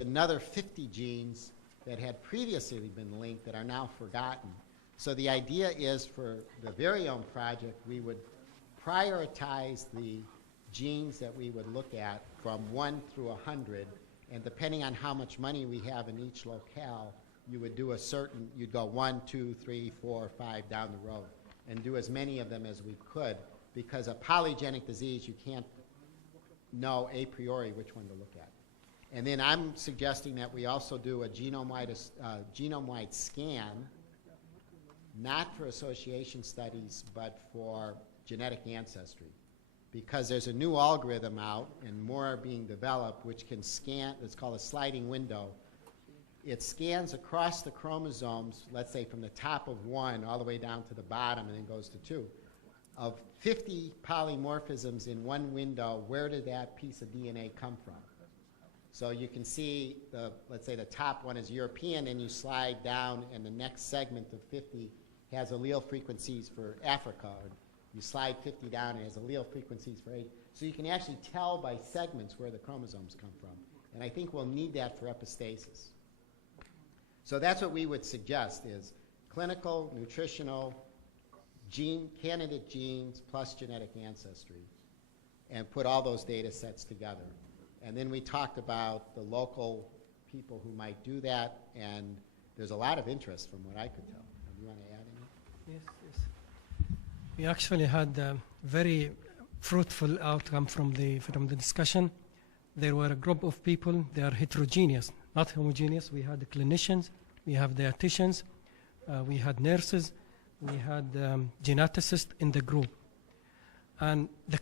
another 50 genes that had previously been linked that are now forgotten. So the idea is for the Viriome project, we would prioritize the genes that we would look at from 1 through 100, and depending on how much money we have in each locale, you would do a certain, you'd go 1, 2, 3, 4, 5 down the road, and do as many of them as we could, because a polygenic disease, you can't know a priori which one to look at. And then I'm suggesting that we also do a genome-wide scan, not for association studies, but for genetic ancestry. Because there's a new algorithm out, and more are being developed, which can scan, it's called a sliding window. It scans across the chromosomes, let's say from the top of 1 all the way down to the bottom, and then goes to 2. Of 50 polymorphisms in one window, where did that piece of DNA come from? So you can see, let's say the top one is European, and you slide down, and the next segment of 50 has allele frequencies for Africa. Or you slide 50 down, and it has allele frequencies for Asia. So you can actually tell by segments where the chromosomes come from. And I think we'll need that for epistasis. So that's what we would suggest is clinical, nutritional, candidate genes plus genetic ancestry, and put all those data sets together. And then we talked about the local people who might do that, and there's a lot of interest from what I could tell. Do you want to add anything? Yes. We actually had a very fruitful outcome from the discussion. There were a group of people, they are heterogeneous, not homogeneous. We had the clinicians, we have dietitians, we had nurses, we had geneticists in the group. And the